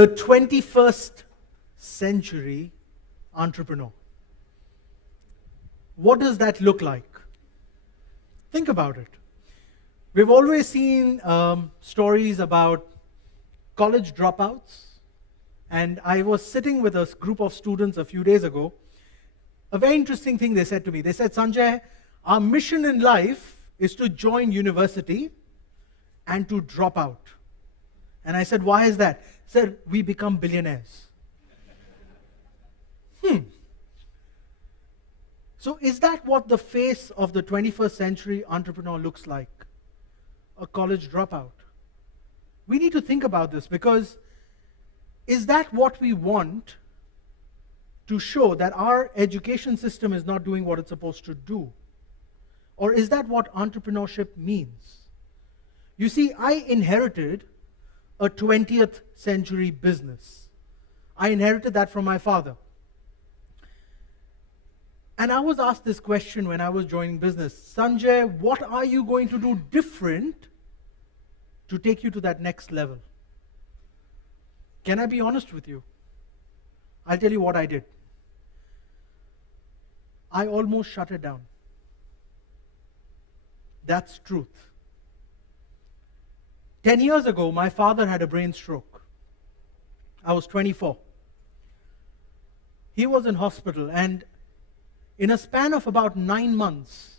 the 21st century entrepreneur. What does that look like? Think about it. We've always seen stories about college dropouts, and I was sitting with a group of students a few days ago. A very interesting thing they said to me. They said, Sanjay, our mission in life is to join university and to drop out. And I said, why is that? They said, we become billionaires. So is that what the face of the 21st century entrepreneur looks like? A college dropout? We need to think about this, because is that what we want to show that our education system is not doing what it's supposed to do? Or is that what entrepreneurship means? You see, I inherited a 20th century business. I inherited that from my father. And I was asked this question when I was joining business. Sanjay, what are you going to do different to take you to that next level? Can I be honest with you? I'll tell you what I did. I almost shut it down. That's truth. 10 years ago, my father had a brain stroke. I was 24. He was in hospital, and in a span of about 9 months,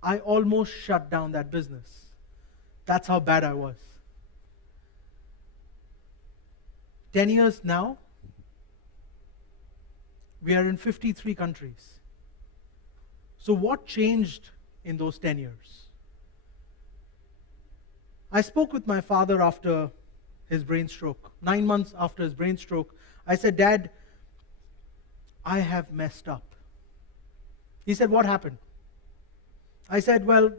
I almost shut down that business. That's how bad I was. 10 years now, we are in 53 countries. So what changed in those 10 years? I spoke with my father after his brain stroke. 9 months after his brain stroke, I said, Dad, I have messed up. He said, what happened? I said, well,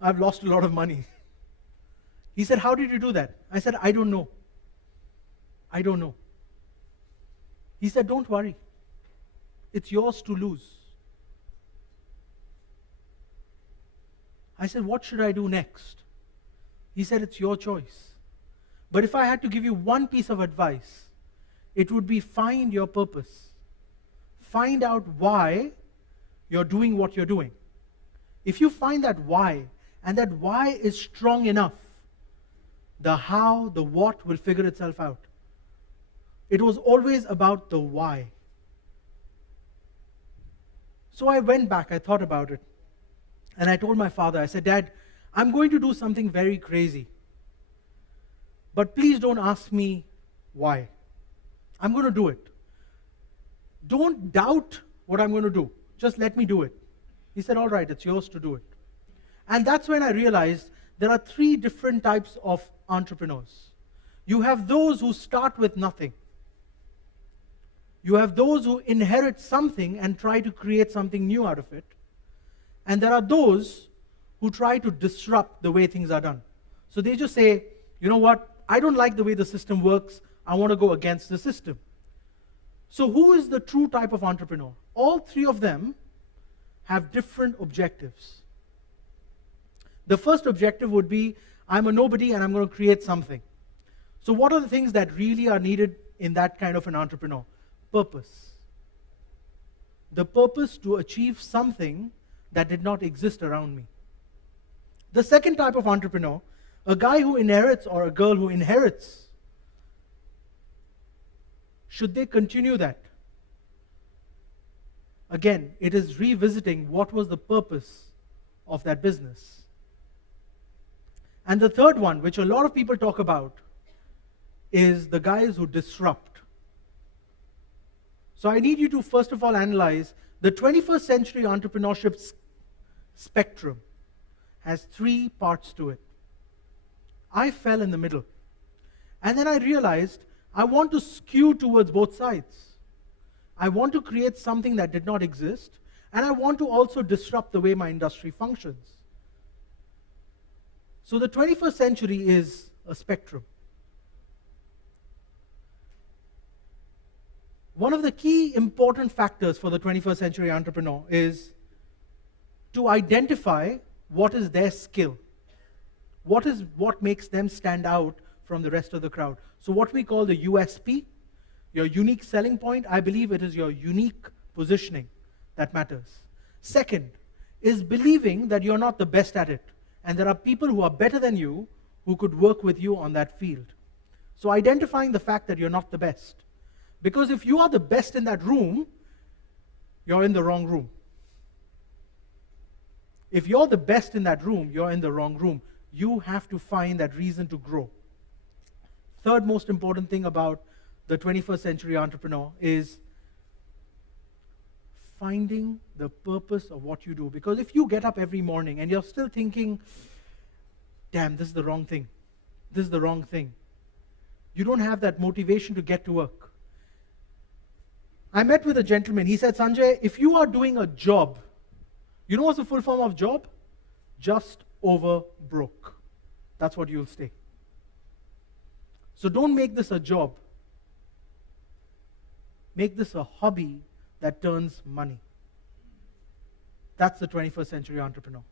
I've lost a lot of money. He said, how did you do that? I said, I don't know. I don't know. He said, don't worry. It's yours to lose. I said, what should I do next? He said, it's your choice. But if I had to give you one piece of advice, it would be find your purpose. Find out why you're doing what you're doing. If you find that why, and that why is strong enough, the how, the what will figure itself out. It was always about the why. So I went back, I thought about it, and I told my father, I said, Dad, I'm going to do something very crazy. But please don't ask me why. I'm going to do it. Don't doubt what I'm going to do. Just let me do it. He said, all right, it's yours to do it. And that's when I realized there are 3 different types of entrepreneurs. You have those who start with nothing. You have those who inherit something and try to create something new out of it. And there are those who try to disrupt the way things are done. So they just say, you know what, I don't like the way the system works, I want to go against the system. So who is the true type of entrepreneur? All 3 of them have different objectives. The first objective would be, I'm a nobody and I'm going to create something. So what are the things that really are needed in that kind of an entrepreneur? Purpose. The purpose to achieve something that did not exist around me. The second type of entrepreneur, a guy who inherits or a girl who inherits, should they continue that? Again, it is revisiting what was the purpose of that business. And the third one, which a lot of people talk about, is the guys who disrupt. So I need you to first of all analyze the 21st century entrepreneurship spectrum has 3 parts to it. I fell in the middle. And then I realized I want to skew towards both sides. I want to create something that did not exist, and I want to also disrupt the way my industry functions. So the 21st century is a spectrum. One of the key important factors for the 21st century entrepreneur is to identify what is their skill. What makes them stand out from the rest of the crowd. So what we call the USP, your unique selling point, I believe it is your unique positioning that matters. Second is believing that you're not the best at it, and there are people who are better than you who could work with you on that field. So identifying the fact that you're not the best. Because if you are the best in that room, you're in the wrong room. If you're the best in that room, you're in the wrong room. You have to find that reason to grow. Third most important thing about the 21st century entrepreneur is finding the purpose of what you do. Because if you get up every morning and you're still thinking, damn, this is the wrong thing, this is the wrong thing, you don't have that motivation to get to work. I met with a gentleman. He said, Sanjay, if you are doing a job, you know what's the full form of job? Just over broke. That's what you'll stay. So don't make this a job. Make this a hobby that turns money. That's the 21st century entrepreneur.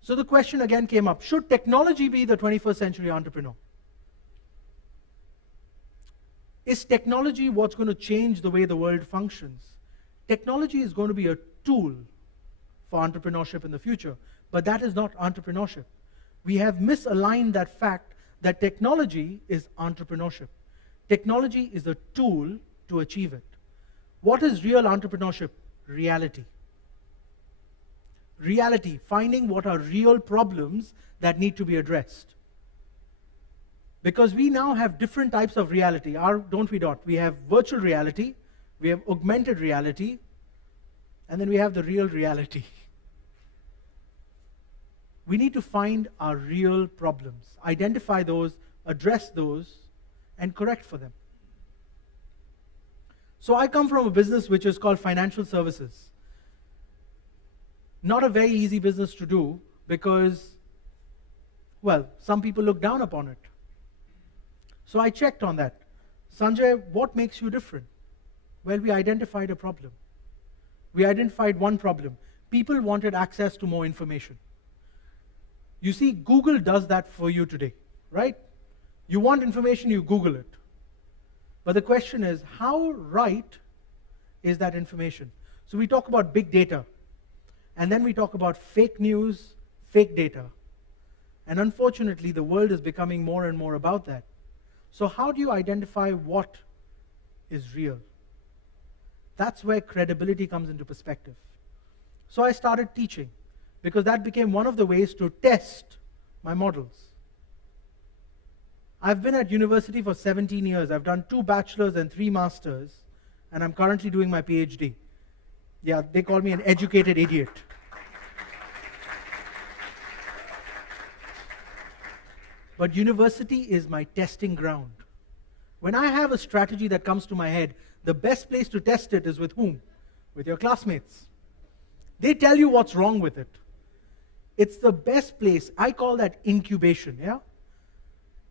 So the question again came up, should technology be the 21st century entrepreneur? Is technology what's going to change the way the world functions? Technology is going to be a tool for entrepreneurship in the future, but that is not entrepreneurship. We have misaligned that fact that technology is entrepreneurship. Technology is a tool to achieve it. What is real entrepreneurship? Reality. Reality, finding what are real problems that need to be addressed. Because we now have different types of reality, don't we, Dot? We have virtual reality, we have augmented reality, and then we have the real reality. We need to find our real problems, identify those, address those, and correct for them. So I come from a business which is called financial services. Not a very easy business to do because, well, some people look down upon it. So I checked on that. Sanjay, what makes you different? Well, we identified a problem. We identified one problem. People wanted access to more information. You see, Google does that for you today, right? You want information, you Google it. But the question is, how right is that information? So we talk about big data, and then we talk about fake news, fake data. And unfortunately, the world is becoming more and more about that. So how do you identify what is real? That's where credibility comes into perspective. So I started teaching, because that became one of the ways to test my models. I've been at university for 17 years. I've done 2 bachelors and 3 masters, and I'm currently doing my PhD. Yeah, they call me an educated idiot. But university is my testing ground. When I have a strategy that comes to my head, the best place to test it is with whom? With your classmates. They tell you what's wrong with it. It's the best place. I call that incubation, yeah?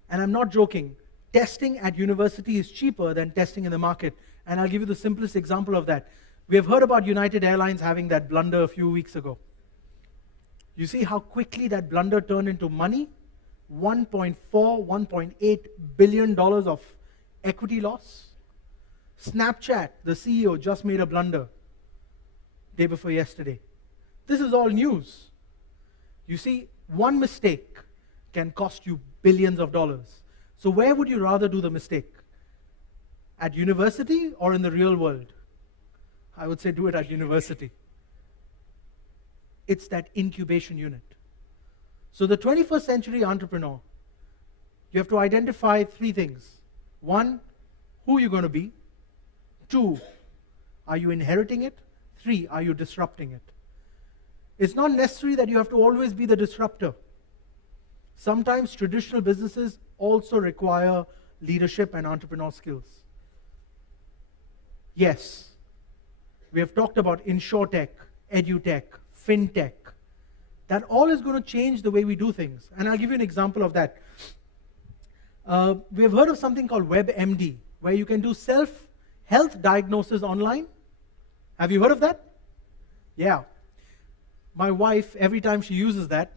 And I'm not joking. Testing at university is cheaper than testing in the market. And I'll give you the simplest example of that. We have heard about United Airlines having that blunder a few weeks ago. You see how quickly that blunder turned into money? $1.4, $1.8 billion of equity loss. Snapchat, the CEO, just made a blunder day before yesterday. This is all news. You see, one mistake can cost you billions of dollars. So where would you rather do the mistake? At university or in the real world? I would say do it at university. It's that incubation unit. So the 21st century entrepreneur, you have to identify 3 things. 1, who you're going to be. 2, are you inheriting it? 3, are you disrupting it? It's not necessary that you have to always be the disruptor. Sometimes traditional businesses also require leadership and entrepreneur skills. Yes, we have talked about insurtech, edutech, fintech. That all is going to change the way we do things. And I'll give you an example of that. We have heard of something called WebMD, where you can do self-health diagnosis online. Have you heard of that? Yeah. My wife, every time she uses that,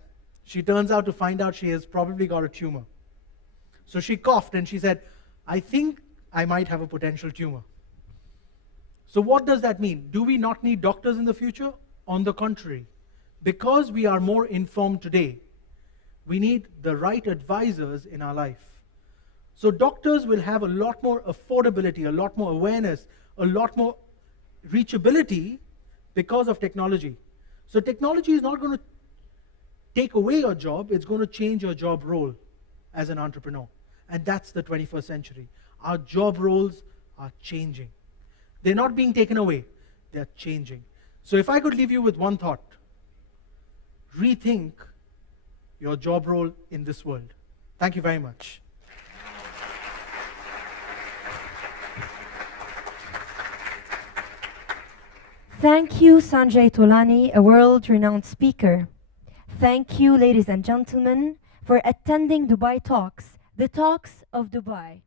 she turns out to find out she has probably got a tumor. So she coughed and she said, I think I might have a potential tumor. So what does that mean? Do we not need doctors in the future? On the contrary, because we are more informed today, we need the right advisors in our life. So doctors will have a lot more affordability, a lot more awareness, a lot more reachability because of technology. So technology is not going to take away your job, it's going to change your job role as an entrepreneur. And that's the 21st century. Our job roles are changing. They're not being taken away, they're changing. So if I could leave you with one thought, rethink your job role in this world. Thank you very much. Thank you, Sanjay Tolani, a world-renowned speaker. Thank you, ladies and gentlemen, for attending Dubai Talks, the Talks of Dubai.